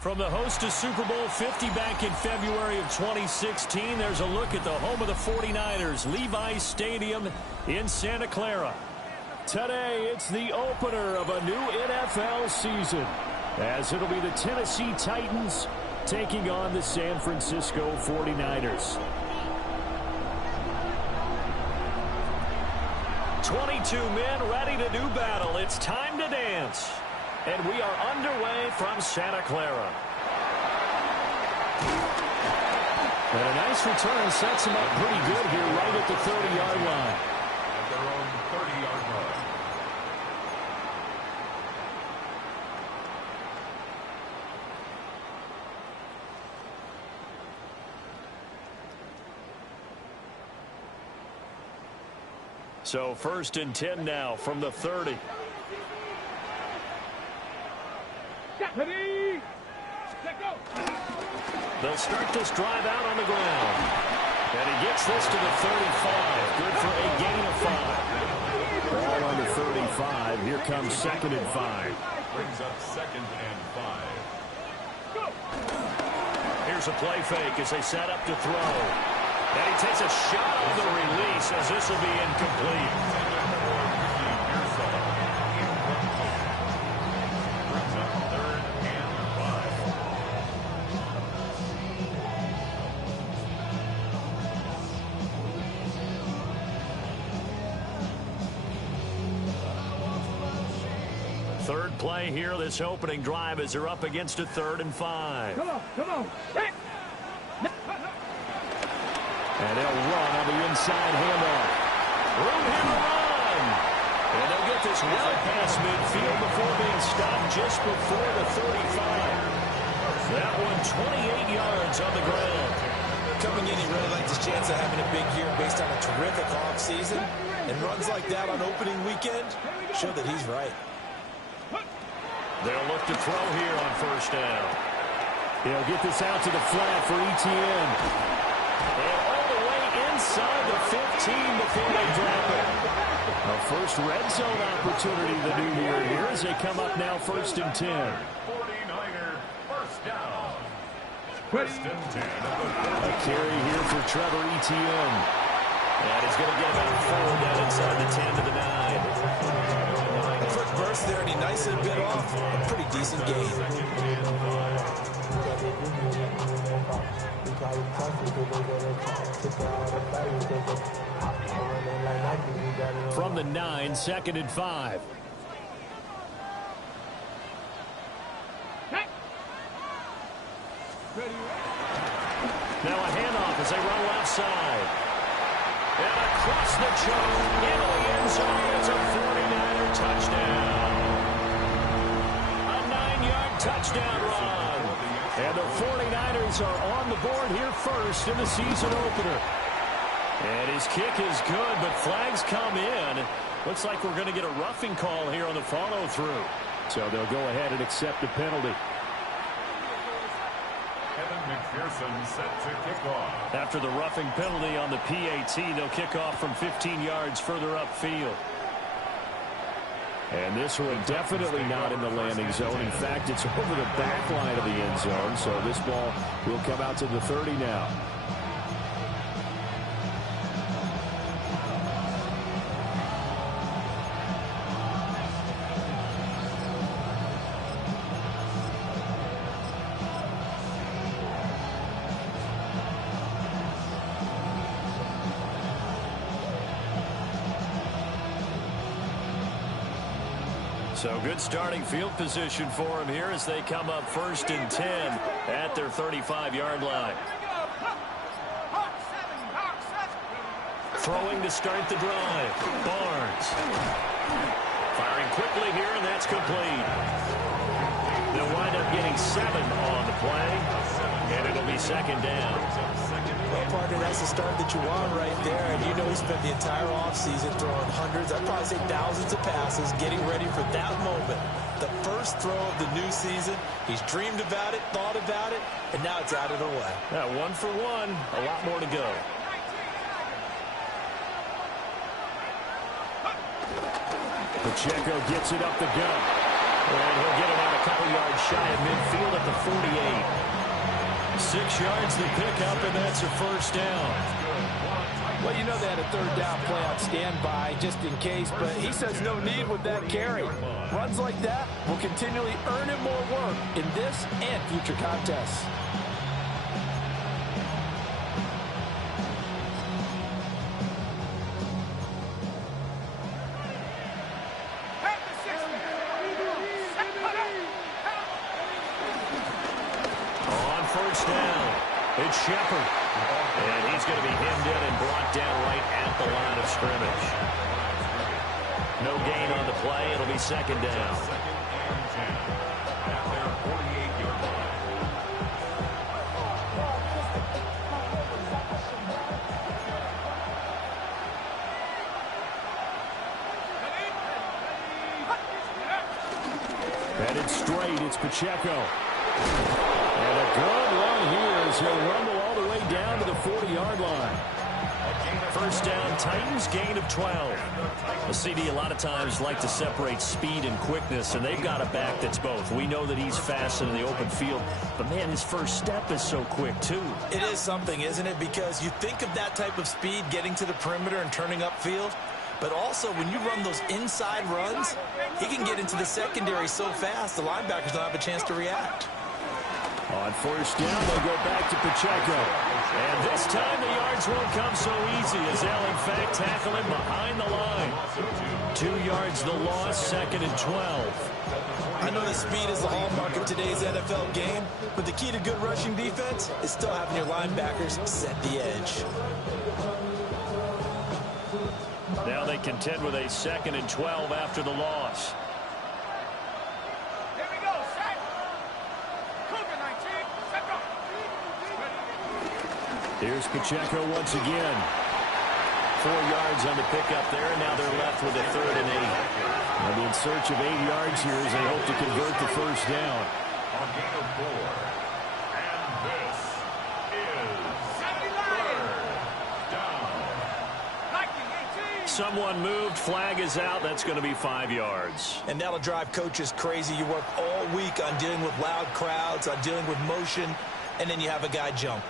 From the host to Super Bowl 50 back in February of 2016, there's a look at the home of the 49ers, Levi's Stadium in Santa Clara. Today, it's the opener of a new NFL season, as it'll be the Tennessee Titans taking on the San Francisco 49ers. 22 men ready to do battle. It's time to dance. And we are underway from Santa Clara. And a nice return sets them up pretty good here right at the 30-yard line. At their own 30-yard line. So 1st and 10 now from the 30. They'll start this drive out on the ground. And he gets this to the 35. Good for a gain of 5. Ball on the 35. Here comes 2nd and 5. Brings up 2nd and 5. Here's a play fake as they set up to throw. And he takes a shot on the release as this will be incomplete. Third play here, this opening drive, as they're up against a 3rd and 5. Come on. And they'll run on the inside handoff. Room here to run. And they'll get this well past midfield before being stopped just before the 35. That one 28 yards on the ground. Coming in, he really liked his chance of having a big year based on a terrific offseason. And runs like that on opening weekend show that he's right. They'll look to throw here on 1st down. He'll get this out to the flat for Etienne. And all the way inside the 15 before they drop it. A first red zone opportunity the new year here as they come up now 1st and 10. 49er first down. 1st and 10. A carry here for Trevor Etienne. And he's going to get about 4 down inside the 10 to the 9. Quick burst there, and he nicely bit off a pretty decent gain. From the 9, 2nd and 5. Now a handoff as they run left side. And across the choke into the end zone. It's a 49er touchdown. A 9-yard touchdown run. And the 49ers are on the board here first in the season opener. And his kick is good, but flags come in. Looks like we're going to get a roughing call here on the follow-through. So they'll go ahead and accept the penalty. McPherson set to kick off. After the roughing penalty on the PAT, they'll kick off from 15 yards further upfield. And this one definitely not in the landing zone. In fact, it's over the back line of the end zone. So this ball will come out to the 30 now. So good starting field position for him here as they come up 1st and 10 at their 35-yard line. Throwing to start the drive. Barnes. Firing quickly here, and that's complete. They'll wind up getting 7 on the play, and it'll be 2nd down. Well, partner, that's the start that you want right there. And you know he spent the entire offseason throwing hundreds, I'd probably say thousands of passes, getting ready for that moment. The first throw of the new season. He's dreamed about it, thought about it, and now it's out of the way. Yeah, 1 for 1. A lot more to go. Pacheco gets it up the gut. And he'll get it out a couple yards shy of midfield at the 48. 6 yards the pickup, and that's a first down. Well, you know they had a third down play on standby just in case, but he says no need with that carry. Runs like that will continually earn him more work in this and future contests. On first down, it's Shepard. And he's going to be hemmed in and brought down right at the line of scrimmage. No gain on the play. It'll be second down. Second and 10 at their 48-yard line. Headed straight, it's Pacheco. And a good run here as he'll rumble all the way down to the 40-yard line. First down, Titans, gain of 12. The CD a lot of times like to separate speed and quickness, and they've got a back that's both. We know that he's fast in the open field, but, man, his first step is so quick, too. It is something, isn't it? Because you think of that type of speed getting to the perimeter and turning upfield, but also when you run those inside runs, he can get into the secondary so fast the linebackers don't have a chance to react. On first down, they'll go back to Pacheco. And this time the yards won't come so easy as they'll, in fact, tackle him behind the line. 2 yards the loss, second and 12. I know that speed is the hallmark of today's NFL game, but the key to good rushing defense is still having your linebackers set the edge. Now they contend with a second and 12 after the loss. Here's Pacheco once again. 4 yards on the pickup there, and now they're left with a third and 8. They'll be in search of 8 yards here as they hope to convert the first down. On gain of 4. And this is third down. Someone moved, flag is out. That's going to be 5 yards. And that'll drive coaches crazy. You work all week on dealing with loud crowds, on dealing with motion, and then you have a guy jump.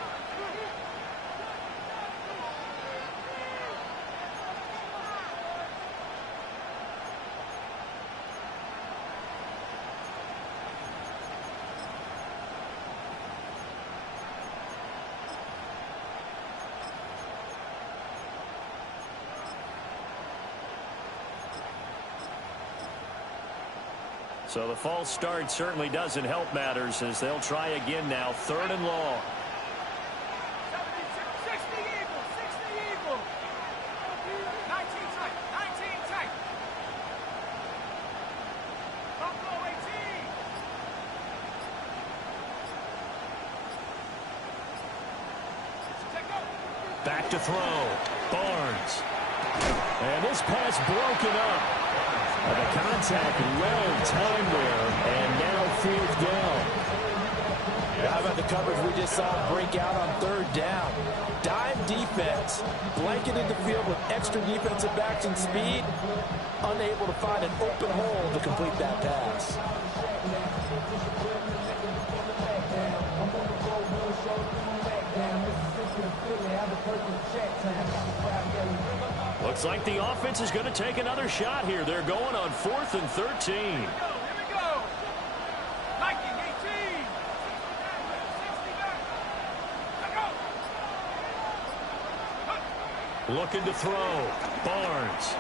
So the false start certainly doesn't help matters as they'll try again now, third and long. Back to throw. Barnes. And this pass broken up. The contact well timed there, and now fourth down. How about the coverage we just saw break out on third down? Dive defense, blanketed the field with extra defensive backs and speed, unable to find an open hole to complete that pass. Looks like the offense is going to take another shot here. They're going on 4th and 13. Here we go. 19, 18. Looking to throw. Barnes.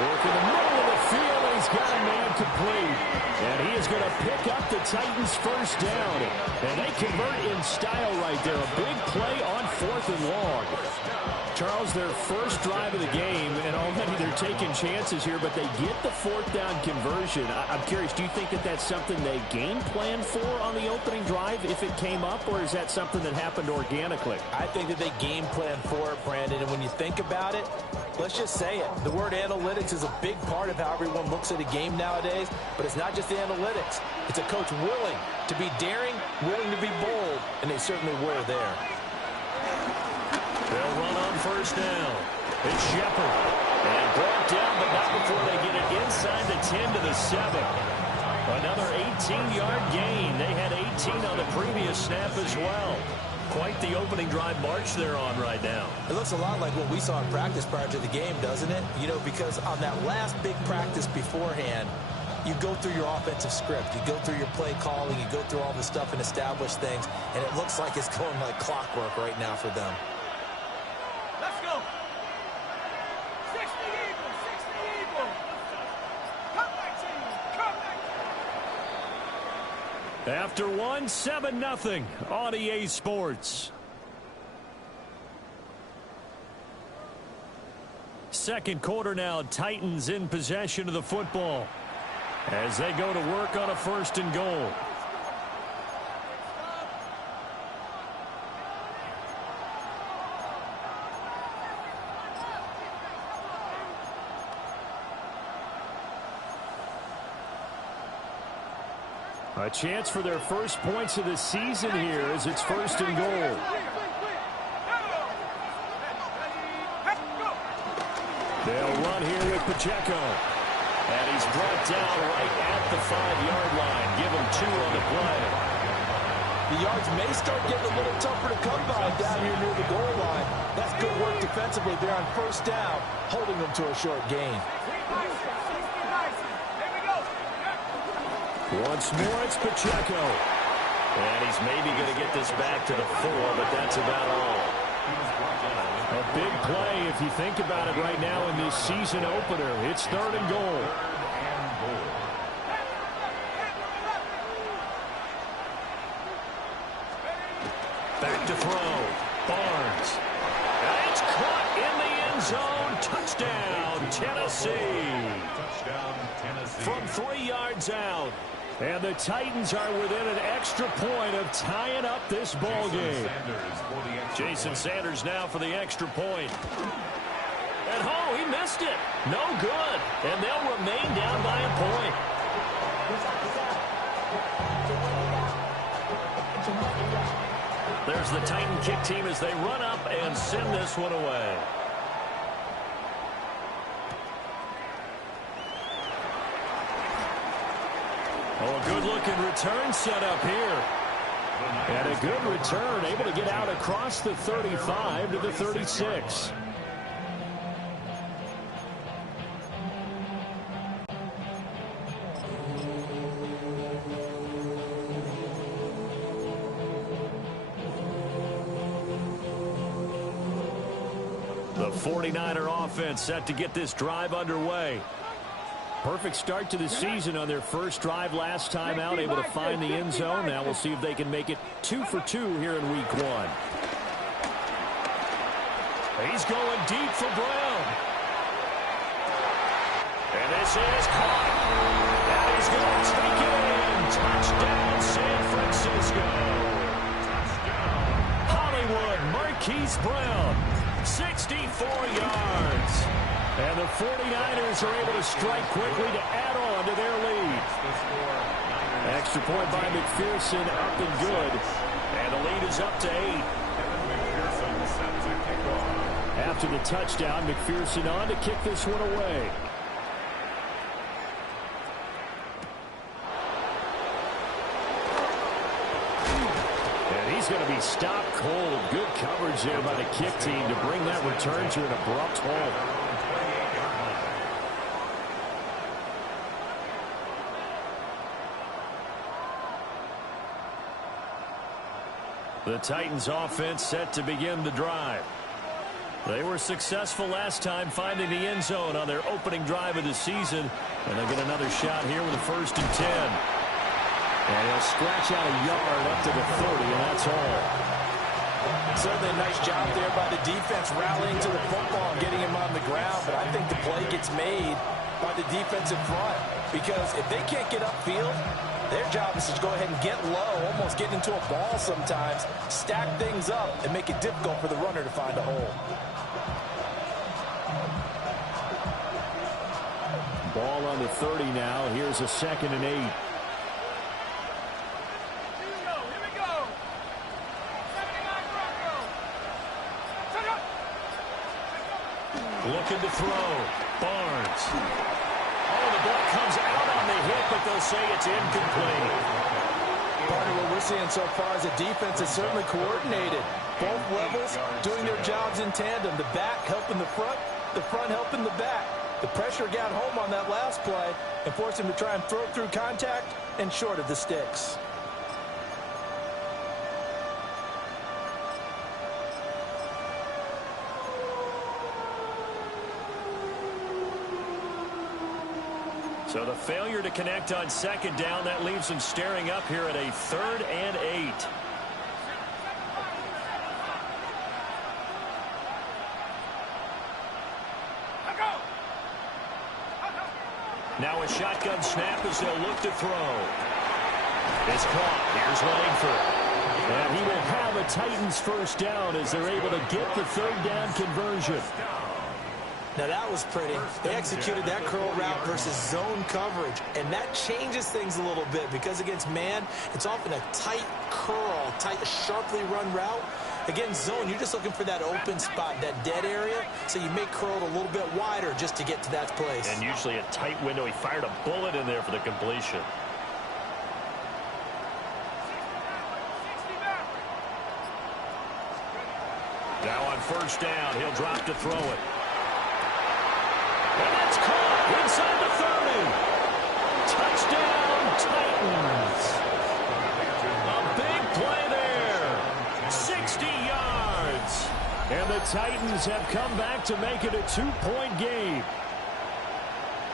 Working the middle of the field, and he's got a man complete. And he is going to pick up the Titans' first down. And they convert in style right there. A big play on 4th and long. Charles, their first drive of the game, and already they're taking chances here, but they get the 4th down conversion. I'm curious, do you think that that's something they game planned for on the opening drive if it came up, or is that something that happened organically? I think that they game planned for it, Brandon, and when you think about it, let's just say it. The word analytics is a big part of how everyone looks at a game nowadays, but it's not just the analytics. It's a coach willing to be daring, willing to be bold, and they certainly were there. They'll run on first down. It's Shepard. And brought down, but not before they get it inside the 10 to the 7. Another 18-yard gain. They had 18 on the previous snap as well. Quite the opening drive march they're on right now. It looks a lot like what we saw in practice prior to the game, doesn't it? You know, because on that last big practice beforehand, you go through your offensive script. You go through your play calling. You go through all the stuff and establish things. And it looks like it's going like clockwork right now for them. Let's go. 60 Eagles, 60 Eagles. Come back, team. Come back. After one, 7-0 on EA Sports. Second quarter now, Titans in possession of the football as they go to work on a 1st and goal. A chance for their first points of the season here as it's 1st and goal. They'll run here with Pacheco. And he's brought down right at the 5-yard line. Give him 2 on the play. The yards may start getting a little tougher to come by down here near the goal line. That's good work defensively there on 1st down, holding them to a short gain. Once more, it's Pacheco. And he's maybe going to get this back to the 4, but that's about all. A big play if you think about it right now in this season opener. It's 3rd and goal. Back to throw. Barnes. And it's caught in the end zone. Touchdown, Tennessee. From 3 yards out. And the Titans are within an extra point of tying up this ball game. Jason Sanders now for the extra point. And he missed it. No good. And they'll remain down by a point. There's the Titan kick team as they run up and send this one away. Oh, a good-looking return set up here. And a good return, able to get out across the 35 to the 36. The 49er offense set to get this drive underway. Perfect start to the season on their first drive last time out, able to find the end zone. Now we'll see if they can make it 2 for 2 here in week 1. He's going deep for Brown. And this is caught. And he's going to take it in. Touchdown, San Francisco. Hollywood, Marquise Brown, 64 yards. And the 49ers are able to strike quickly to add on to their lead. Extra point by McPherson, up and good. And the lead is up to 8. After the touchdown, McPherson on to kick this one away. And he's going to be stopped cold. Good coverage there by the kick team to bring that return to an abrupt halt. The Titans offense set to begin the drive. They were successful last time finding the end zone on their opening drive of the season. And they'll get another shot here with a 1st and 10. And he'll scratch out a yard up to the 30, and that's all. Certainly a nice job there by the defense rallying to the football and getting him on the ground. But I think the play gets made by the defensive front. Because if they can't get upfield, their job is to go ahead and get low, almost get into a ball sometimes, stack things up, and make it difficult for the runner to find a hole. Ball on the 30 now. Here's a 2nd and 8. Here we go. 79 Bronco. Looking to throw. Barnes. Oh, and the ball comes out on the hit, but they'll say it's incomplete. Part of what we're seeing so far is the defense is certainly coordinated. Both levels doing their jobs in tandem. The back helping the front helping the back. The pressure got home on that last play and forced him to try and throw through contact and short of the sticks. So the failure to connect on second down, that leaves them staring up here at a 3rd and 8. Now a shotgun snap as they'll look to throw. It's caught. Here's Langford. And he will have a Titans first down as they're able to get the 3rd down conversion. Now that was pretty. They executed that curl route versus zone coverage, and that changes things a little bit because against man, it's often a tight curl, tight, sharply run route. Against zone, you're just looking for that open spot, that dead area, so you may curl it a little bit wider just to get to that place. And usually a tight window. He fired a bullet in there for the completion. Now on first down, he'll drop to throw it. And that's caught inside the 30. Touchdown, Titans. A big play there. 60 yards. And the Titans have come back to make it a 2-point game.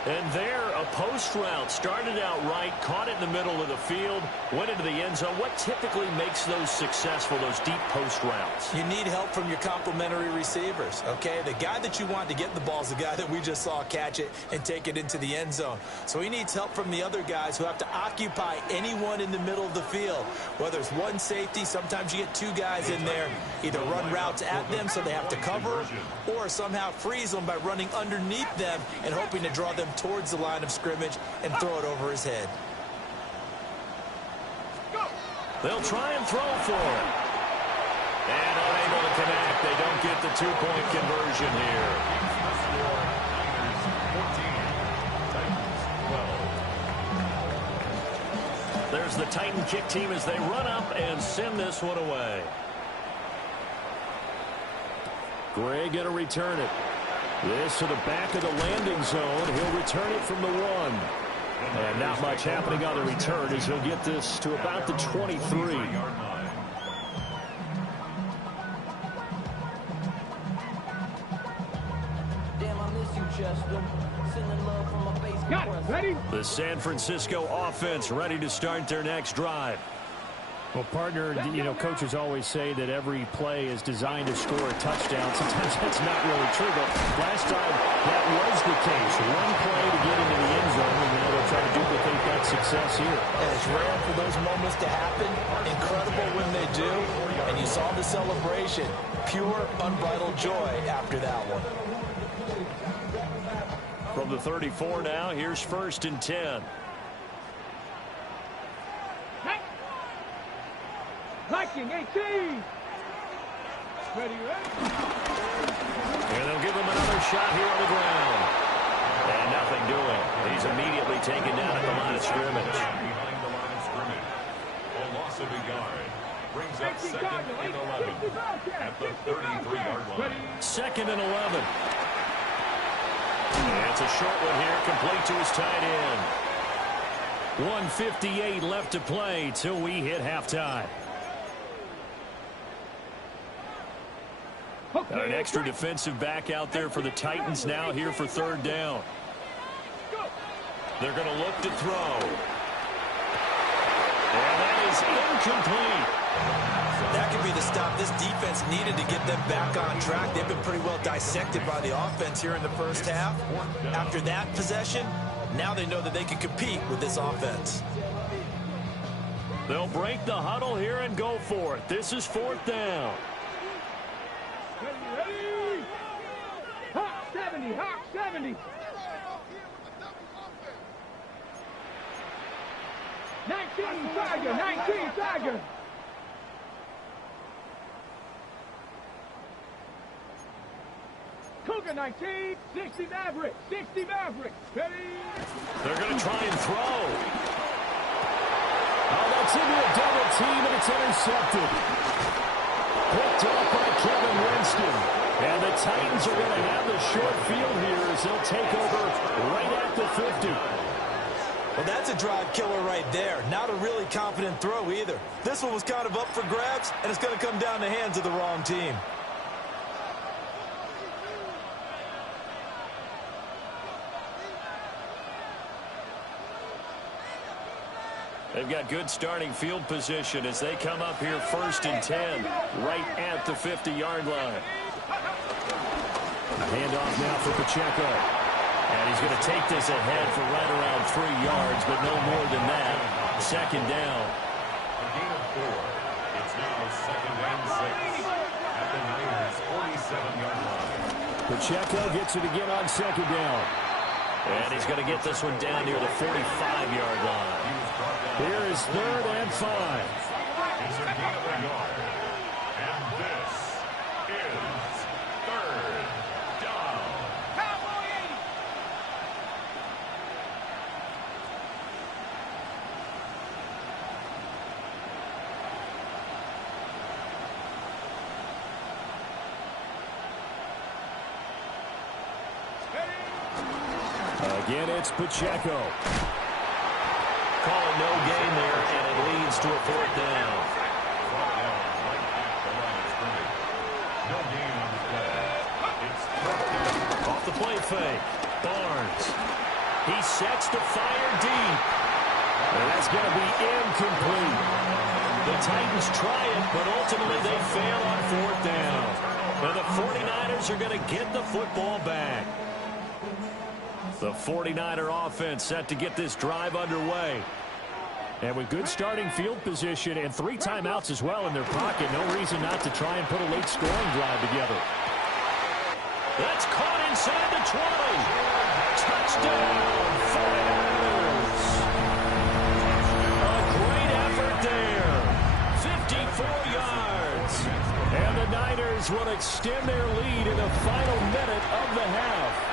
And there, a post route started out right, caught it in the middle of the field, went into the end zone. What typically makes those successful, those deep post routes? You need help from your complementary receivers, okay? The guy that you want to get the ball is the guy that we just saw catch it and take it into the end zone. So he needs help from the other guys who have to occupy anyone in the middle of the field. Whether it's one safety, sometimes you get two guys in there, either run routes at them so they have to cover, or somehow freeze them by running underneath them and hoping to draw them towards the line of scrimmage and throw it over his head. They'll try and throw for it. And unable to connect. They don't get the 2-point conversion here. There's the Titan kick team as they run up and send this one away. Gray going to return it. This to the back of the landing zone. He'll return it from the 1. And not much happening on the return as he'll get this to about the 23. Got it. Ready? The San Francisco offense ready to start their next drive. Well, partner, you know, coaches always say that every play is designed to score a touchdown. Sometimes that's not really true, but last time that was the case. One play to get into the end zone, and now they'll try to duplicate that success here. And it's rare for those moments to happen. Incredible when they do. And you saw the celebration. Pure, unbridled joy after that one. From the 34 now, here's 1st and 10. Liking 18. Ready, ready? And they'll give him another shot here on the ground. And nothing doing. He's immediately taken down at the line of scrimmage. Behind the line of scrimmage. A loss of a yard. Brings up 2nd and 11 at the 33-yard line. 2nd and 11. And it's a short one here, complete to his tight end. 1:58 left to play till we hit halftime. Got an extra defensive back out there for the Titans now here for 3rd down. They're going to look to throw. And that is incomplete. That could be the stop this defense needed to get them back on track. They've been pretty well dissected by the offense here in the first half. After that possession, now they know that they can compete with this offense. They'll break the huddle here and go for it. This is 4th down. Ready? Hawk 70, Hawk 70. 19, Tiger, 19, Tiger. Cougar 19, 60 Maverick, 60 Maverick. Ready? They're going to try and throw. Oh, that's into a double team, and it's intercepted. Picked off by Kevin Winston. And the Titans are going to have the short field here as they'll take over right at the 50. Well, that's a drive killer right there. Not a really confident throw either. This one was kind of up for grabs, and it's going to come down the hands of the wrong team. They've got good starting field position as they come up here 1st and 10, right at the 50-yard line. A handoff now for Pacheco. And he's going to take this ahead for right around 3 yards, but no more than that. 2nd down. A gain of 4. It's now 2nd and 6 at the Niners' 47-yard line. Pacheco gets it again on 2nd down. And he's going to get this one down near the 45-yard line. Here is 3rd and 5. It's a gain of a yard. And this is 3rd down. Again, it's Pacheco. Call it no gain there, and it leads to a 4th down. No gain on the play. It's 4th down. Off the play fake. Barnes. He sets to fire deep. And that's going to be incomplete. The Titans try it, but ultimately they fail on 4th down. And the 49ers are going to get the football back. The 49er offense set to get this drive underway. And with good starting field position and 3 timeouts as well in their pocket, no reason not to try and put a late scoring drive together. That's caught inside the 20. Touchdown, 49ers. A great effort there. 54 yards. And the Niners will extend their lead in the final minute of the half.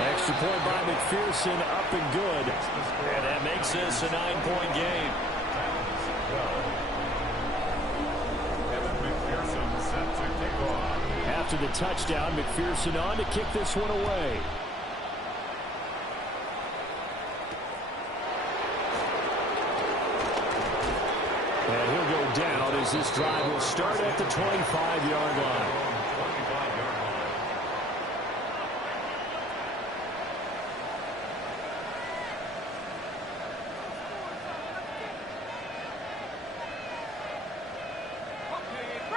Extra point by McPherson, up and good. And that makes this a 9-point game. Evan McPherson set to kick off. After the touchdown, McPherson on to kick this one away. And he'll go down as this drive will start at the 25-yard line.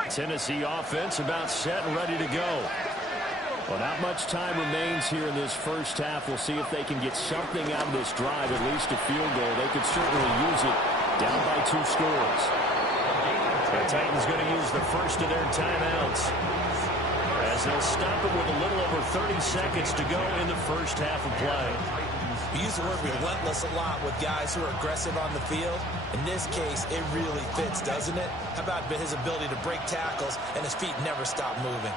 Tennessee offense about set and ready to go. Well, not much time remains here in this first half. We'll see if they can get something out of this drive, at least a field goal. They could certainly use it down by 2 scores. The Titans going to use the first of their timeouts as they'll stop it with a little over 30 seconds to go in the first half of play. We use the word relentless a lot with guys who are aggressive on the field. In this case, it really fits, doesn't it? How about his ability to break tackles and his feet never stop moving?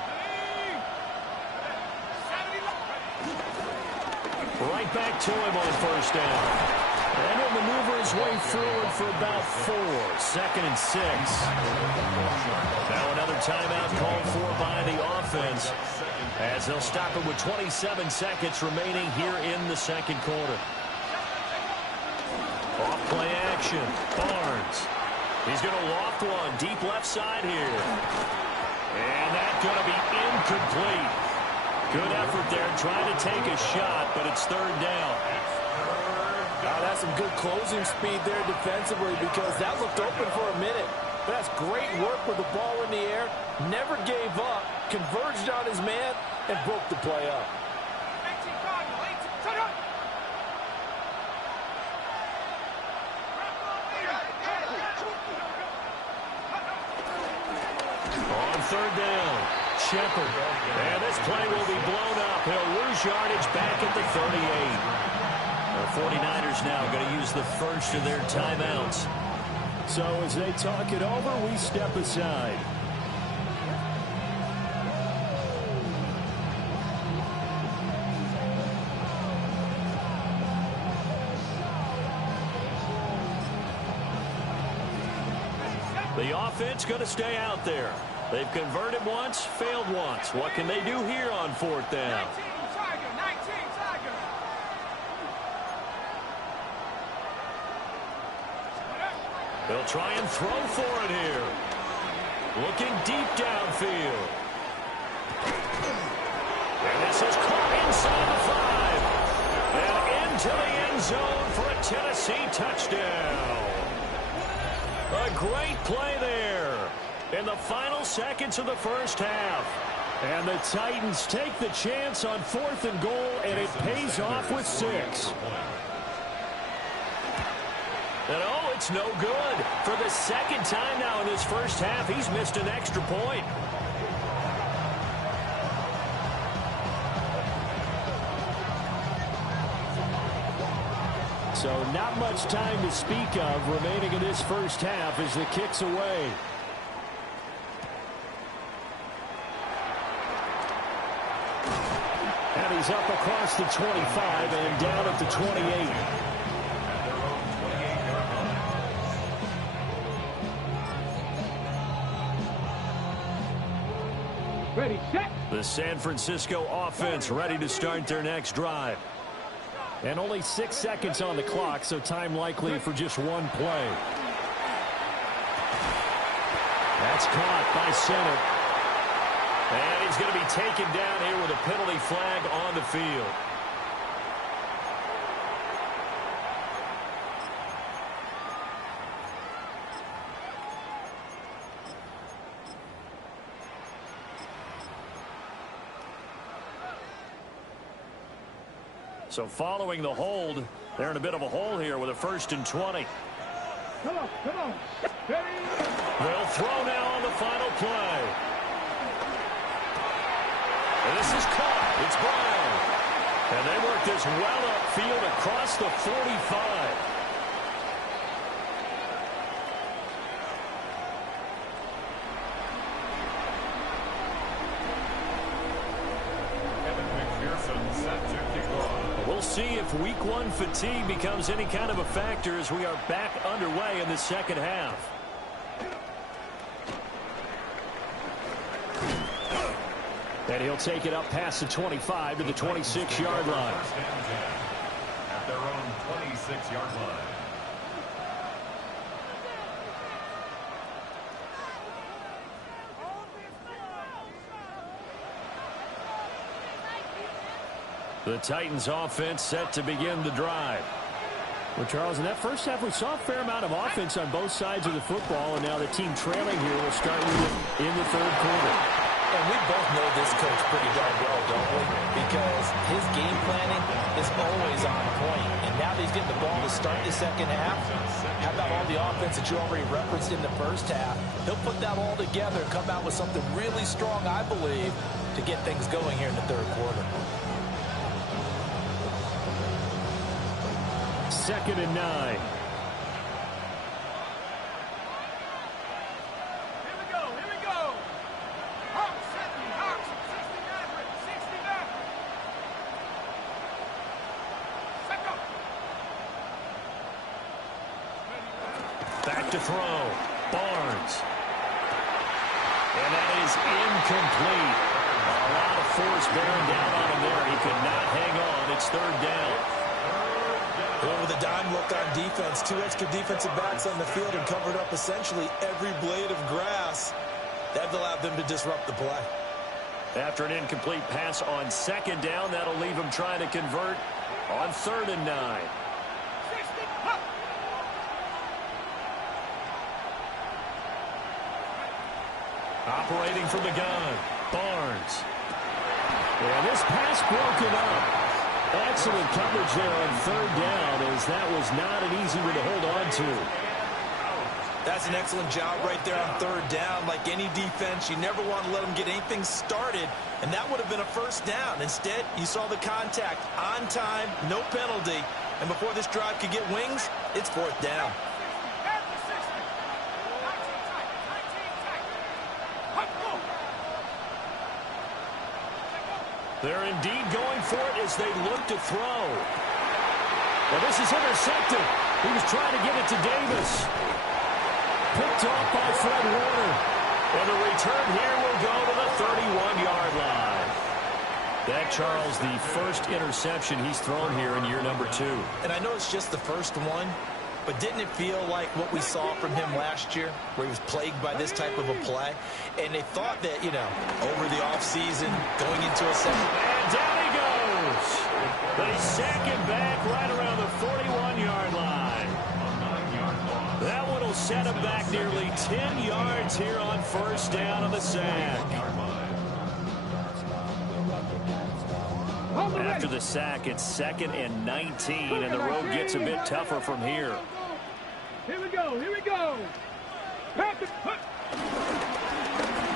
Right back to him on 1st down. And he'll maneuver his way forward for about 4. 2nd and 6. Now another timeout called for by the offense as they'll stop it with 27 seconds remaining here in the 2nd quarter. Off play action. Barnes. He's going to loft one deep left side here. And that's going to be incomplete. Good effort there trying to take a shot, but it's 3rd down. That's some good closing speed there defensively because that looked open for a minute. That's great work with the ball in the air. Never gave up, converged on his man, and broke the play up. On 3rd down, Shepard. And this play will be blown up. He'll lose yardage back at the 38. The 49ers now going to use the first of their timeouts. So as they talk it over, we step aside. The offense going to stay out there. They've converted once, failed once. What can they do here on fourth down? 19 Tiger. They'll try and throw for it here. Looking deep downfield. And this is caught inside the 5. And into the end zone for a Tennessee touchdown. A great play there in the final seconds of the first half. And the Titans take the chance on 4th and goal, and it pays off with 6. And oh, it's no good. For the second time now in this first half, he's missed an extra point. So not much time to speak of remaining in this first half as the kick's away. And he's up across the 25 and down at the 28. Ready, set. The San Francisco offense ready to start their next drive. And only 6 seconds on the clock, so time likely for just one play. That's caught by center. And he's going to be taken down here with a penalty flag on the field. So following the hold, they're in a bit of a hole here with a 1st and 20. Come on. Ready. They'll throw now on the final play. And this is caught. It's Brown. And they work this well upfield across the 45. We'll see if week 1 fatigue becomes any kind of a factor as we are back underway in the second half. And he'll take it up past the 25 to the 26-yard line. At their own 26-yard line. The Titans offense set to begin the drive. Well, Charles, in that first half, we saw a fair amount of offense on both sides of the football, and now the team trailing here will start in the third quarter. And we both know this coach pretty darn well, don't we? Because his game planning is always on point. And now that he's getting the ball to start the second half, how about all the offense that you already referenced in the first half? He'll put that all together and come out with something really strong, I believe, to get things going here in the third quarter. 2nd and 9. Here we go. Hawks, 60 Maverick. Set go. Back to throw. Barnes. And that is incomplete. A lot of force bearing down on him there. He could not hang on. It's 3rd down. With a dime look on defense, 2 extra defensive backs on the field and covered up essentially every blade of grass. That allowed them to disrupt the play. After an incomplete pass on 2nd down, that'll leave him trying to convert on 3rd and 9. 60, up. Operating from the gun, Barnes. And this pass broken up. Excellent coverage there on 3rd down, as that was not an easy one to hold on to. That's an excellent job right there on 3rd down. Like any defense, you never want to let them get anything started, and that would have been a 1st down. Instead, you saw the contact on time, no penalty, and before this drive could get wings, it's 4th down. They're indeed going for it as they look to throw. Well, this is intercepted. He was trying to give it to Davis. picked off by Fred Warner. And the return here will go to the 31-yard line. That, Charles, the first interception he's thrown here in year number 2. And I know it's just the first one, but didn't it feel like what we saw from him last year, where he was plagued by this type of a play? And they thought that, you know, over the offseason, going into a second. And down he goes. They sack him back right around the 41-yard line. That one will set him back nearly 10 yards here on first down on the sack. After the sack, it's 2nd and 19, and the road gets a bit tougher from here. Here we go. Here we go. Now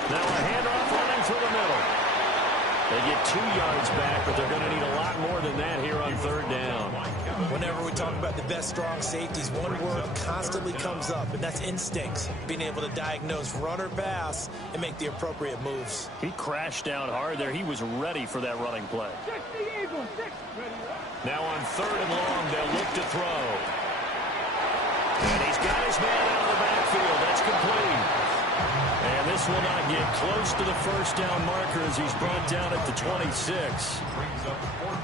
a handoff running through the middle. They get 2 yards back, but they're going to need a lot more than that here on 3rd down. Whenever we talk about the best strong safeties, one word constantly comes up, and that's instincts. Being able to diagnose run or pass and make the appropriate moves. He crashed down hard there. He was ready for that running play. Now on 3rd and long, they'll look to throw. And he's got his man out of the backfield. That's complete. And this will not get close to the first down marker as he's brought down at the 26.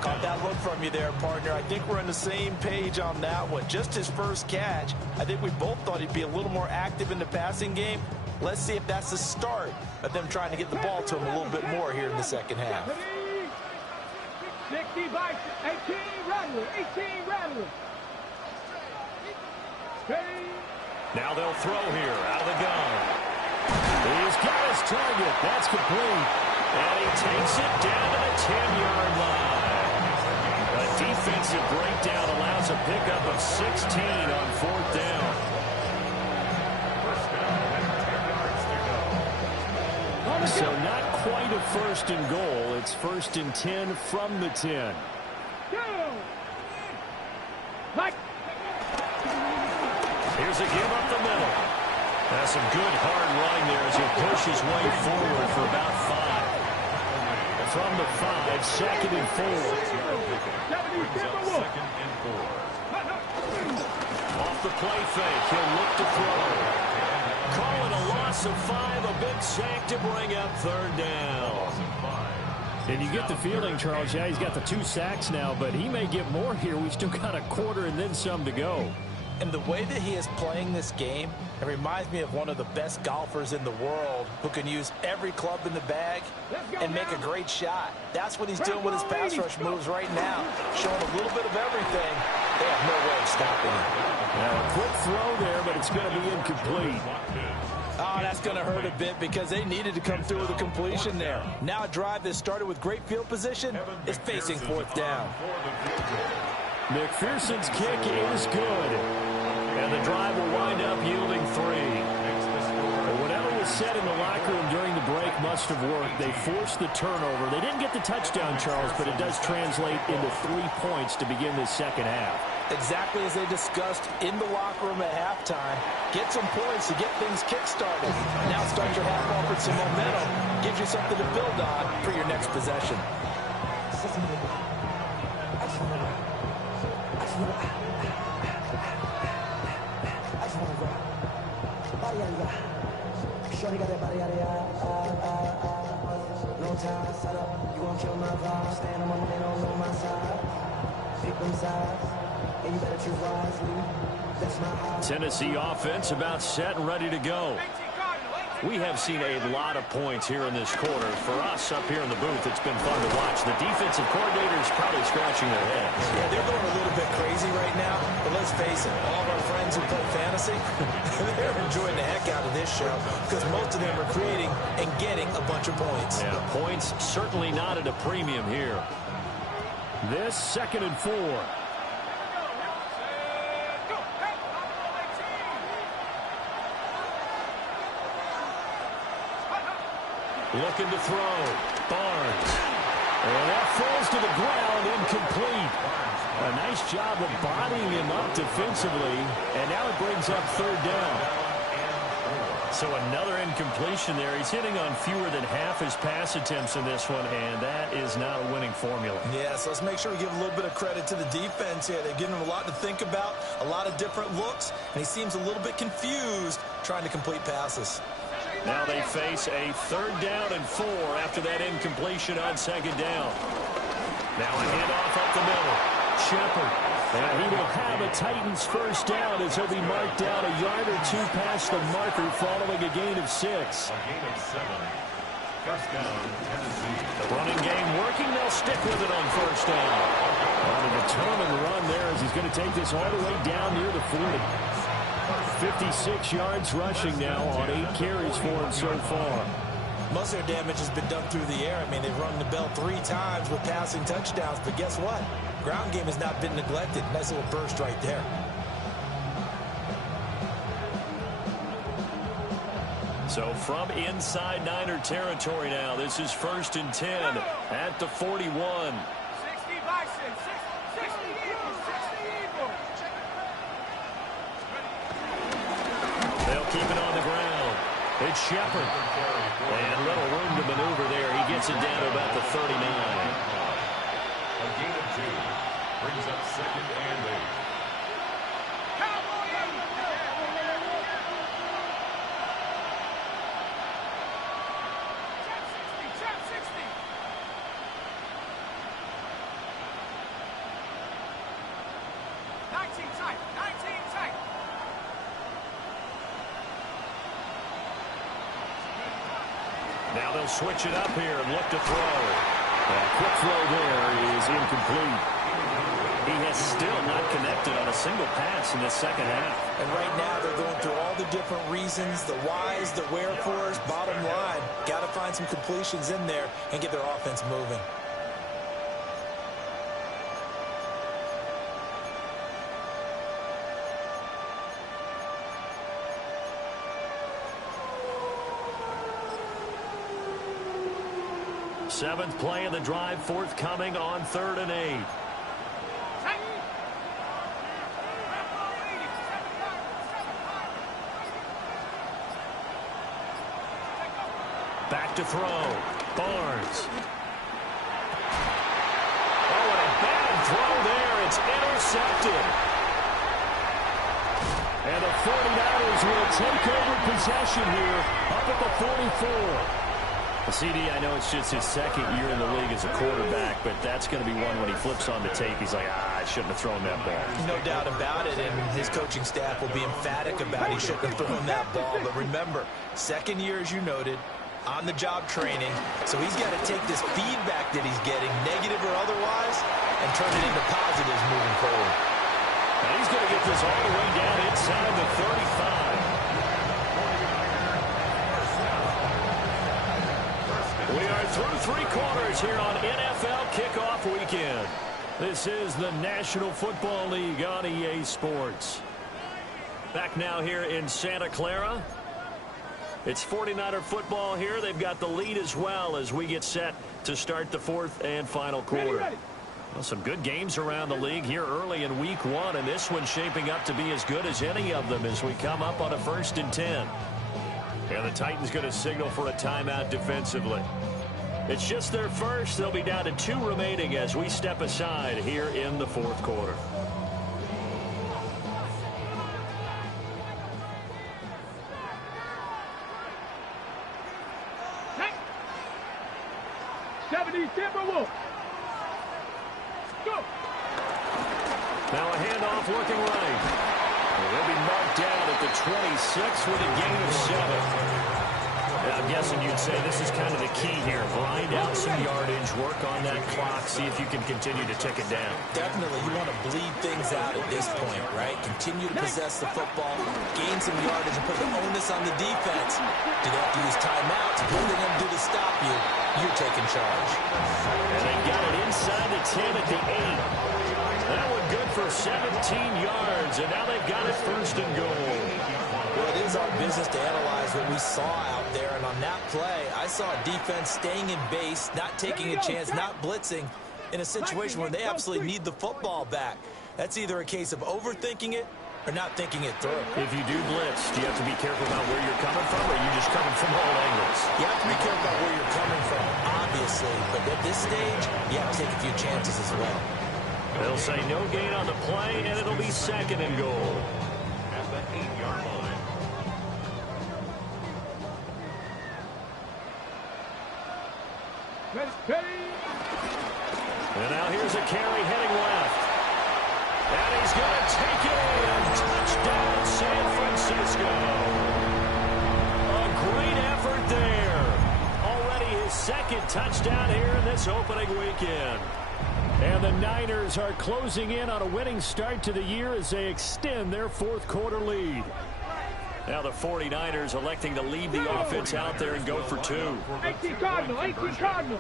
Caught that look from you there, partner. I think we're on the same page on that one. Just his first catch. I think we both thought he'd be a little more active in the passing game. Let's see if that's the start of them trying to get the ball to him a little bit more here in the second half. 60 by 18, Rattler. 18, Rattler. Now they'll throw here out of the gun. He's got his target. That's complete. And he takes it down to the 10-yard line. A defensive breakdown allows a pickup of 16 on 4th down. So not quite a 1st and goal. It's 1st and 10 from the 10. Here's a give up the middle. That's some good hard running there as he'll push his way forward for about 5. From the 5, 2nd and 4. Off the play fake, he'll look to throw. Call it a loss of 5, a big sack to bring up 3rd down. And you get the feeling, Charles, yeah, he's got the 2 sacks now, but he may get more here. We've still got a quarter and then some to go. And the way that he is playing this game, it reminds me of one of the best golfers in the world who can use every club in the bag and make a great shot. That's what he's doing with his pass rush moves right now, showing a little bit of everything. They have no way of stopping him. Now, a quick throw there, but it's going to be incomplete. Oh, that's going to hurt a bit because they needed to come through with a completion there. Now a drive that started with great field position is facing 4th down. McPherson's kick is good. And the drive will wind up yielding 3. Well, whatever was said in the locker room during the break must have worked. They forced the turnover. They didn't get the touchdown, Charles, but it does translate into 3 points to begin this second half. Exactly as they discussed in the locker room at halftime. Get some points to get things kick-started. Now start your half off with some momentum. Gives you something to build on for your next possession. Shorty got that body out of no time, set up, you gon' kill my vibe. Stand on my man, on my side. Pick them sides, and you better choose wisely. That's my high. Tennessee offense about set and ready to go. We have seen a lot of points here in this quarter. For us up here in the booth, it's been fun to watch. The defensive coordinators probably scratching their heads. Yeah, they're going a little bit crazy right now, but let's face it, all of our friends who play fantasy, they're enjoying the heck out of this show because most of them are creating and getting a bunch of points. Yeah, points certainly not at a premium here. This 2nd and 4. Looking to throw. Barnes. And that falls to the ground, incomplete. A nice job of bodying him up defensively, and now it brings up 3rd down. So another incompletion there. He's hitting on fewer than half his pass attempts in this one, and that is not a winning formula. Yeah, so let's make sure we give a little bit of credit to the defense here. They're giving him a lot to think about, a lot of different looks, and he seems a little bit confused trying to complete passes. Now they face a 3rd down and 4 after that incompletion on 2nd down. Now a handoff up the middle. Shepard. And he will have a Titans first down as he'll be marked down a yard or 2 past the marker following a gain of 6. A gain of 7. First down, Tennessee. The running game working. They'll stick with it on first down. On a determined run there as he's going to take this all the way down near the 40. 56 yards rushing now on 8 carries for him so far. Most of their damage has been done through the air. I mean, they've rung the bell 3 times with passing touchdowns, but guess what? Ground game has not been neglected. Nice little burst right there. So from inside Niner territory now, this is 1st and 10 at the 41. 60 Bison, 60 Eagles, 60 Eagles. They'll keep it on the ground. It's Shepard. And little room to maneuver there. He gets it down to about the 39. A gain of 2. Brings up 2nd and 8. Trap 60. 19 tight, 19 tight. Now they'll switch it up here and look to throw. A quick throw there is incomplete. He has still not connected on a single pass in the 2nd half. And right now they're going through all the different reasons, the whys, the wherefores. Bottom line, got to find some completions in there and get their offense moving. Seventh play of the drive forthcoming on 3rd and 8. Back to throw. Barnes. Oh, and a bad throw there. It's intercepted. And the 49ers will take over possession here up at the 44. CD, I know it's just his 2nd year in the league as a quarterback, but that's going to be one when he flips on the tape. He's like, I shouldn't have thrown that ball. No doubt about it, and his coaching staff will be emphatic about he shouldn't have thrown that ball. But remember, 2nd year, as you noted, on-the-job training, so he's got to take this feedback that he's getting, negative or otherwise, and turn it into positives moving forward. And he's going to get this all the way down inside the 35. We are through 3 quarters here on NFL Kickoff Weekend. This is the National Football League on EA Sports. Back now here in Santa Clara. It's 49er football here. They've got the lead as well as we get set to start the 4th and final quarter. Well, some good games around the league here early in week 1, and this one's shaping up to be as good as any of them as we come up on a 1st and 10. And the Titans going to signal for a timeout defensively. It's just their first. They'll be down to 2 remaining as we step aside here in the 4th quarter. Hey. 70 Timberwolves. Go. Now a handoff looking right. They'll be marked down at the 26 with a gain of 7. I'm guessing you'd say this is kind of the key here. Grind out some yardage, work on that clock, see if you can continue to tick it down. Definitely, you want to bleed things out at this point, right? Continue to possess the football, gain some yardage, and put the onus on the defense. Do they have to use timeouts? What are they going to do to stop you? You're taking charge. And they got it inside the 10 at the 8. That one good for 17 yards, and now they've got it 1st and goal. Well, it is our business to analyze what we saw out there, and on that play, I saw a defense staying in base, not taking a chance, not blitzing, in a situation where they absolutely need the football back. That's either a case of overthinking it or not thinking it through. If you do blitz, do you have to be careful about where you're coming from, or are you just coming from all angles? You have to be careful about where you're coming from, obviously, but at this stage, you have to take a few chances as well. They'll say no gain on the play, and it'll be 2nd and goal. At the 8-yard line. And now here's a carry heading left. And he's going to take it in. Touchdown, San Francisco. A great effort there. Already his 2nd touchdown here in this opening weekend. And the Niners are closing in on a winning start to the year as they extend their 4th quarter lead. Now the 49ers electing to leave the offense out there and go for 2. 18 Cardinal, 18 Cardinal.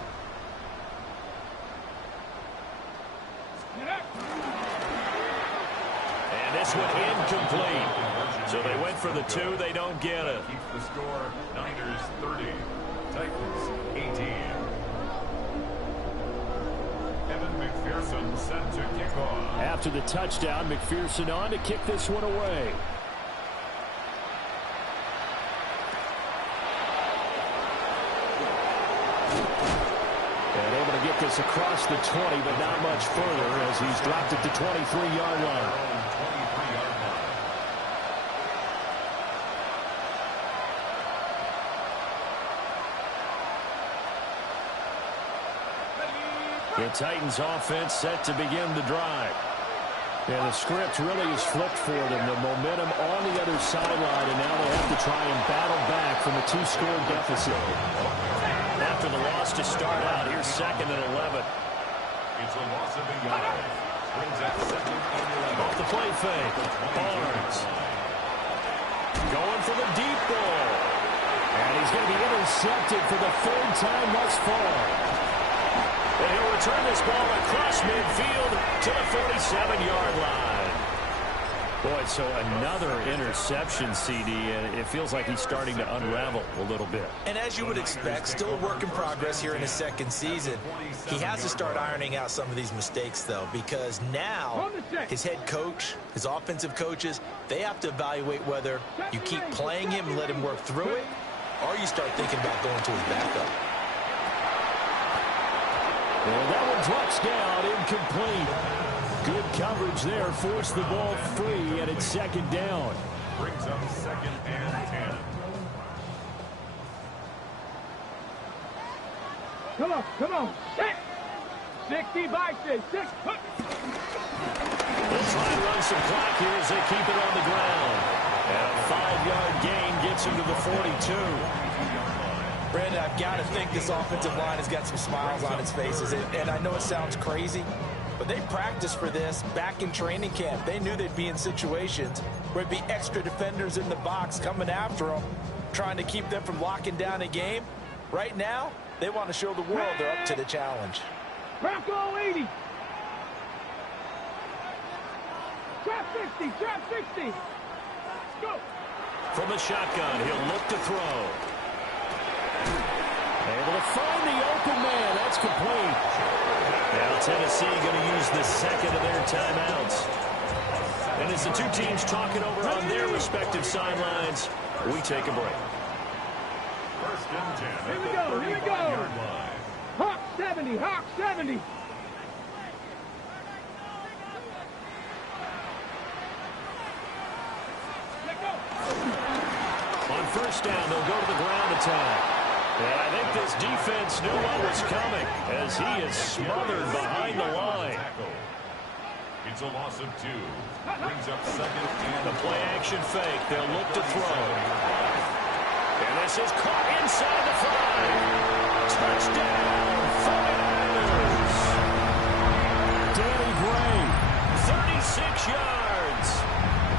And this one incomplete. So they went for the 2. They don't get it. Keeps the score Niners 30, Titans 18. Evan McPherson set to kick off. After the touchdown, McPherson on to kick this one away. And able to get this across the 20, but not much further as he's dropped it to 23-yard line. 23-yard line. The Titans offense set to begin the drive. And the script really is flipped for them. The momentum on the other sideline, and now they have to try and battle back from a 2-score deficit. After the loss to start out, here's 2nd and 11. It's a loss of a yard. Brings up 2nd and 11. Off the play fake. Barnes. Going for the deep ball. And he's going to be intercepted for the 3rd time thus far. And he'll return this ball across midfield to the 47-yard line. Boy, so another interception, CD, and it feels like he's starting to unravel a little bit. And as you would expect, still a work in progress here in his 2nd season. He has to start ironing out some of these mistakes, though, because now his head coach, his offensive coaches, they have to evaluate whether you keep playing him and let him work through it, or you start thinking about going to his backup. And that one drops down, incomplete. Good coverage there, forced the ball free, and it's 2nd down. Brings up 2nd and 10. Come on, come on. 60 by 6. They'll try and run some clock here as they keep it on the ground. And a 5-yard gain gets him to the 42. Brandon, I've got to think this offensive line has got some smiles on its faces. And I know it sounds crazy, but they practiced for this back in training camp. They knew they'd be in situations where there'd be extra defenders in the box coming after them, trying to keep them from locking down a game. Right now, they want to show the world they're up to the challenge. Bronco 80. Trap 60, trap 60. Let's go. From the shotgun, he'll look to throw. Able to find the open man. That's complete. Now Tennessee going to use the 2nd of their timeouts. And as the two teams talking over on their respective sidelines, we take a break. 1st and 10. Here we go, here we go. Hawk 70, Hawk 70. Let go. On 1st down, they'll go to the ground attack. And I think this defense knew what was coming as he is smothered behind the line. It's a loss of 2. Brings up 2nd and The play action fake. They'll look to throw. And this is caught inside the 5. Touchdown, 49ers. Danny Gray, 36 yards.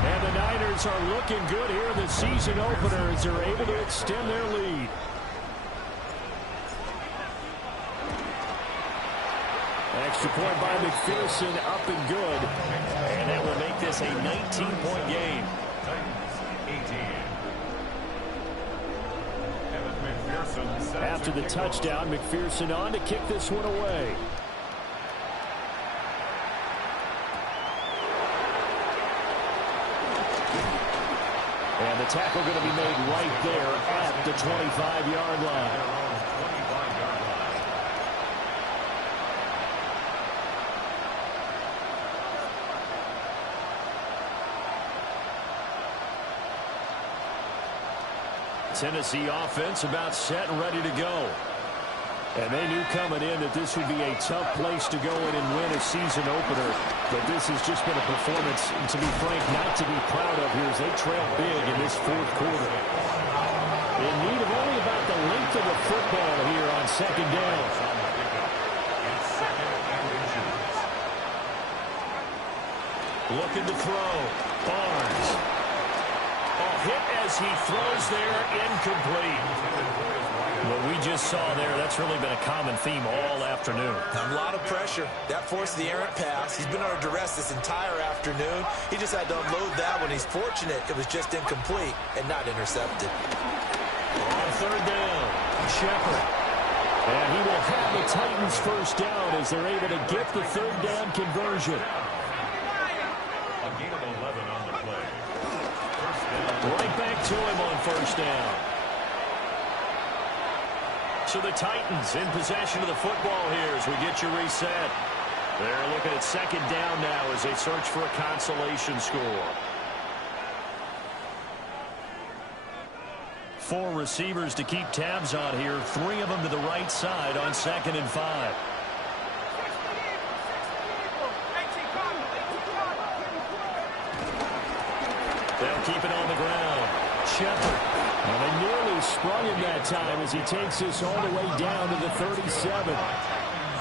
and the Niners are looking good here in the season opener as they're able to extend their lead. Extra point by McPherson, up and good. And that will make this a 19-point game. After the touchdown, McPherson on to kick this one away. tackle going to be made right there at the 25-yard line. Tennessee offense about set and ready to go. And they knew coming in that this would be a tough place to go in and win a season opener. But this has just been a performance, to be frank, not to be proud of here as they trail big in this fourth quarter. In need of only about the length of the football here on second down. Looking to throw. Barnes. Hit as he throws there, incomplete. What we just saw there, that's really been a common theme all afternoon. A lot of pressure. That forced the errant pass. He's been under duress this entire afternoon. He just had to unload that one. He's fortunate it was just incomplete and not intercepted. On third down, Shepard. And he will have the Titans first down as they're able to get the third down conversion. A gain of 11 on the play. Right back to him on first down. So the Titans in possession of the football here as we get you reset. They're looking at second down now as they search for a consolation score. 4 receivers to keep tabs on here. 3 of them to the right side on 2nd and 5. They'll keep it on the ground. Shepard. And they nearly sprung him that time as he takes this all the way down to the 37.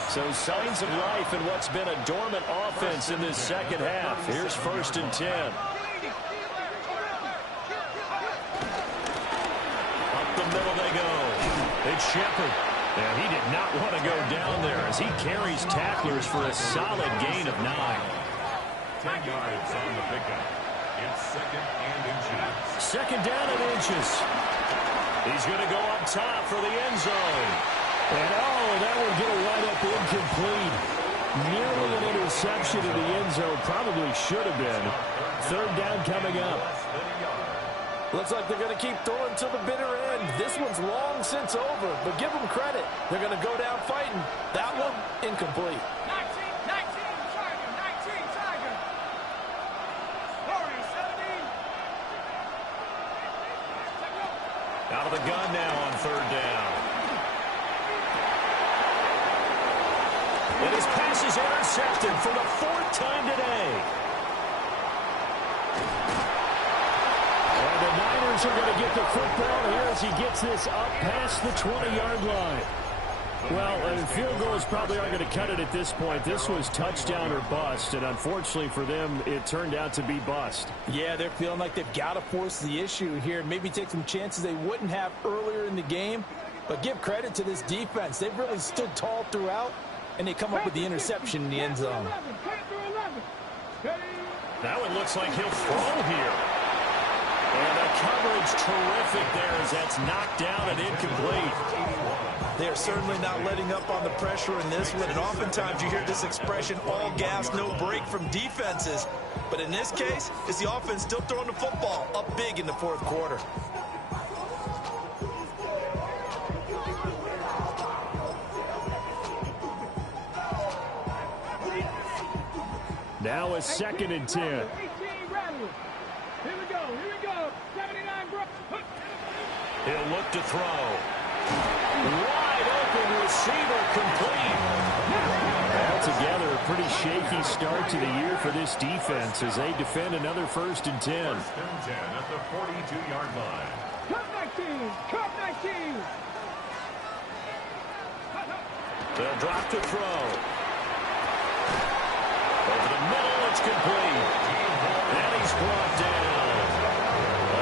So signs of life in what's been a dormant offense in this second half. Here's 1st and 10. Up the middle they go. It's Shepard. And he did not want to go down there as he carries tacklers for a solid gain of 9. 10 yards on the pickup. It's 2nd and inches. Second down and inches. He's going to go up top for the end zone. And, that will get a right up incomplete. Nearly an interception in the end zone. Probably should have been. Third down coming up. Looks like they're going to keep throwing to the bitter end. This one's long since over, but give them credit. They're going to go down fighting. That one, incomplete. 19, Tiger. 40, 17. Out of the gun now on third down. And his pass is intercepted for the 4th time today. And the Niners are going to get the football here as he gets this up past the 20-yard line. Well, field goals probably aren't going to cut it at this point. This was touchdown or bust, and unfortunately for them, it turned out to be bust. Yeah, they're feeling like they've got to force the issue here, maybe take some chances they wouldn't have earlier in the game. But give credit to this defense. They've really stood tall throughout, and they come up with the interception in the end zone. That one looks like he'll throw here. And the coverage terrific there as that's knocked down and incomplete. They are certainly not letting up on the pressure in this one, and oftentimes you hear this expression, all gas, no break from defenses. But in this case, it's the offense still throwing the football up big in the fourth quarter. Now a 2nd and 10. Here we go. 79, bro. He'll look to throw. Wide open receiver complete. Altogether, a pretty shaky start to the year for this defense as they defend another 1st and 10. 1st and 10 at the 42-yard line. Cut 19. They'll drop to throw. Over the middle, it's complete. And he's brought down.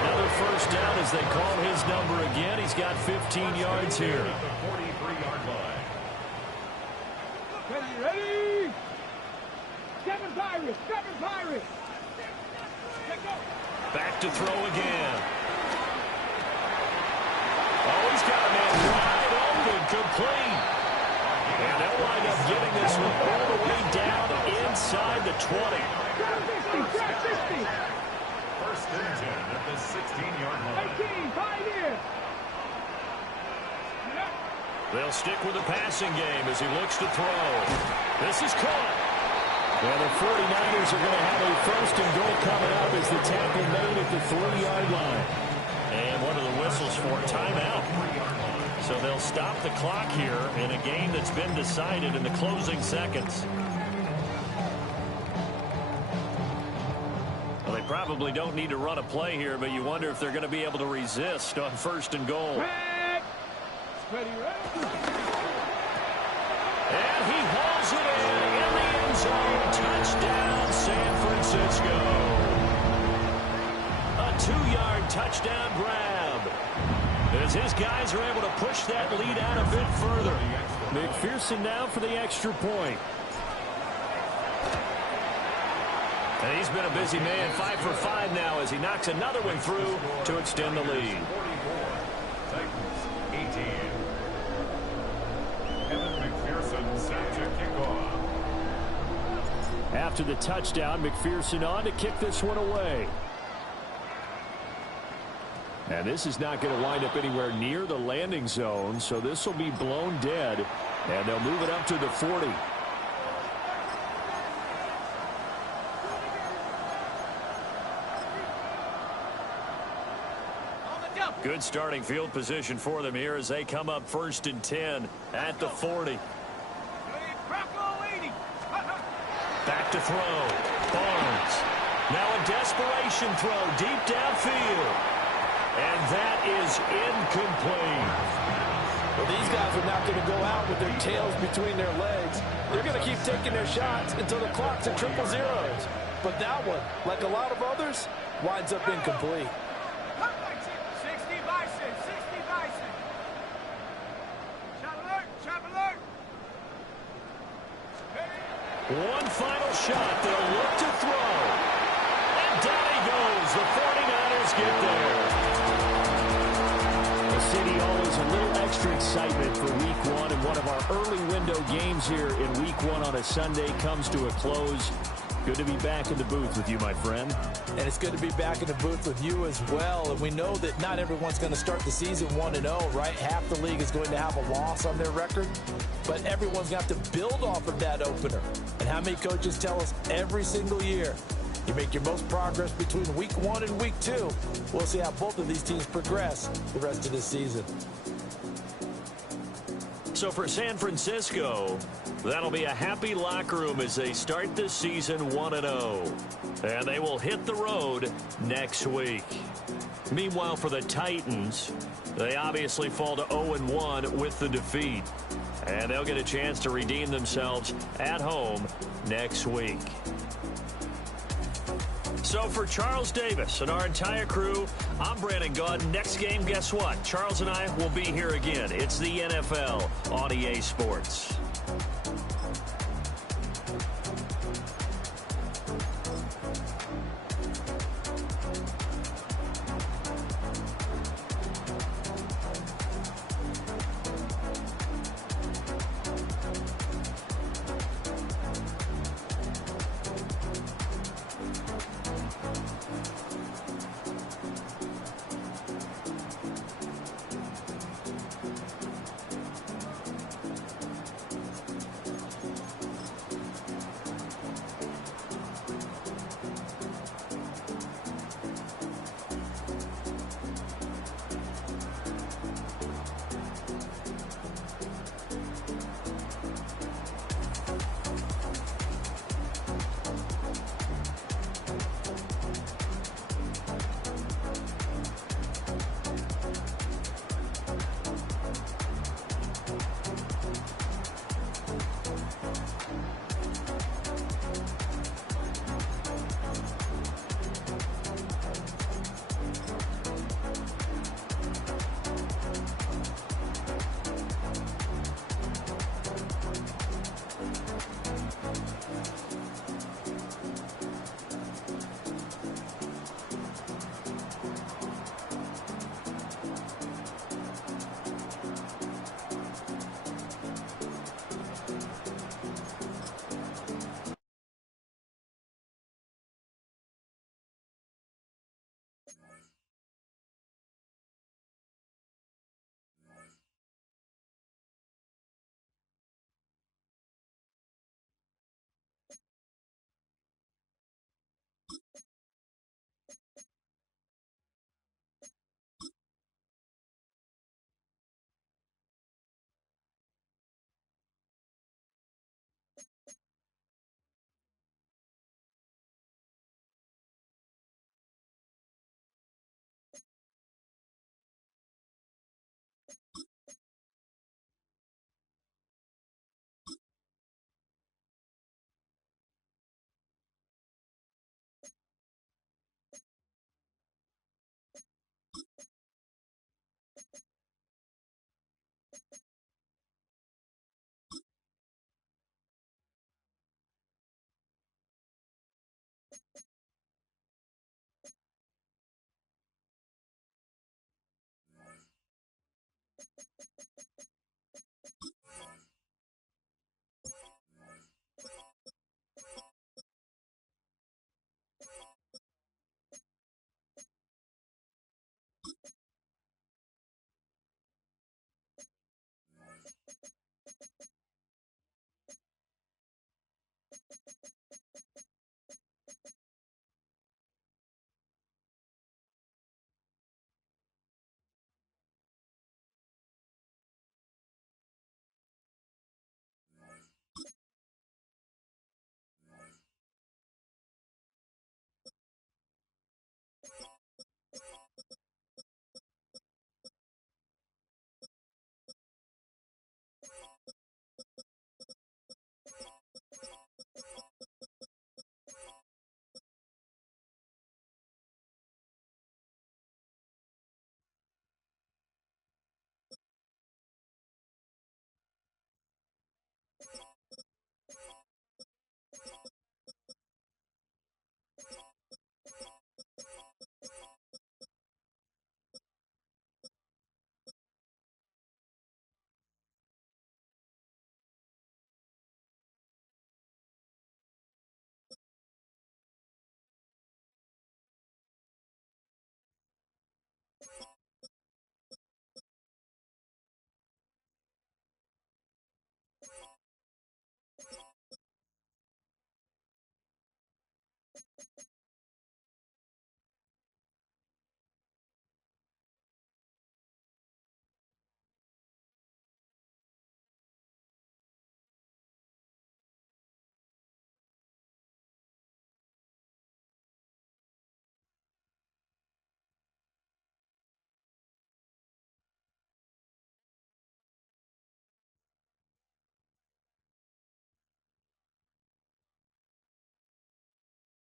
Another 1st down as they call his number again. He's got 15 yards here. At the 43-yard line. Ready? Seven Pirates. Back to throw again. He's got a man wide open, complete. And they'll wind up getting this one all the way down inside the 20. First and 10 at the 16-yard line. 18, 5 in. They'll stick with the passing game as he looks to throw. This is caught. Well, the 49ers are going to have a first and goal coming up as the tackle made at the 3-yard line. And one of the whistles for timeout. So they'll stop the clock here in a game that's been decided in the closing seconds. Well, they probably don't need to run a play here, but you wonder if they're going to be able to resist on first and goal. Ready, ready. And he hauls it in the end zone. Touchdown, San Francisco. A 2-yard touchdown grab. As his guys are able to push that lead out a bit further. McPherson now for the extra point. And he's been a busy man, 5 for 5 now as he knocks another one through to extend the lead. 44, Titans 18. Evan McPherson set to kick off. After the touchdown, McPherson on to kick this one away. And this is not going to wind up anywhere near the landing zone, so this will be blown dead, and they'll move it up to the 40. Good starting field position for them here as they come up first and 10 at the 40. Back to throw. Barnes. Now a desperation throw deep downfield. And that is incomplete. Well, these guys are not going to go out with their tails between their legs. They're going to keep taking their shots until the clock's at triple zeros. But that one, like a lot of others, winds up incomplete. 60 Bison, 60 Bison. Shot alert, shot alert. One final shot. They'll look to throw. And down he goes. The 49ers get there. The city always a little extra excitement for week 1, and one of our early window games here in week 1 on a Sunday comes to a close. Good to be back in the booth with you, my friend. And it's good to be back in the booth with you as well. And we know that not everyone's going to start the season 1-0, right? Half the league is going to have a loss on their record. But everyone's got to build off of that opener. And how many coaches tell us every single year, you make your most progress between week 1 and week 2. We'll see how both of these teams progress the rest of this season. So for San Francisco, that'll be a happy locker room as they start this season 1-0. And they will hit the road next week. Meanwhile, for the Titans, they obviously fall to 0-1 with the defeat. And they'll get a chance to redeem themselves at home next week. So for Charles Davis and our entire crew, I'm Brandon Gaudin. Next game, guess what? Charles and I will be here again. It's the NFL on EA Sports.